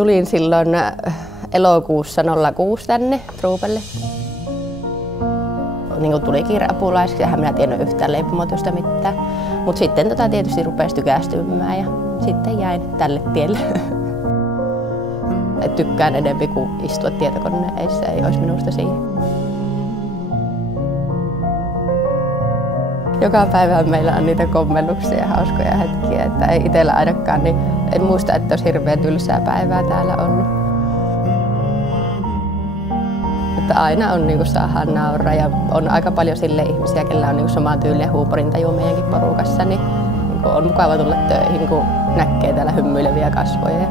Tulin silloin elokuussa 06 tänne Truupelle. Niin tuli kiireapulaiseksi, enhän minä tiennyt yhtään leipomotyöstä mitään. Mutta sitten tietysti rupesi tykästymään ja sitten jäin tälle tielle. Et tykkään enemmän kuin istua tietokoneessa, ei olisi minusta siihen. Joka päivä meillä on niitä kommelluksia ja hauskoja hetkiä, että ei itsellä ainakaan, niin en muista, että olisi hirveän tylsää päivää täällä ollut. Että aina on saadaan nauraa ja on aika paljon sille ihmisiä, kellä on samaan tyyliä huumorintaju meidänkin porukassa, niin on mukava tulla töihin, kun näkee täällä hymyileviä kasvoja.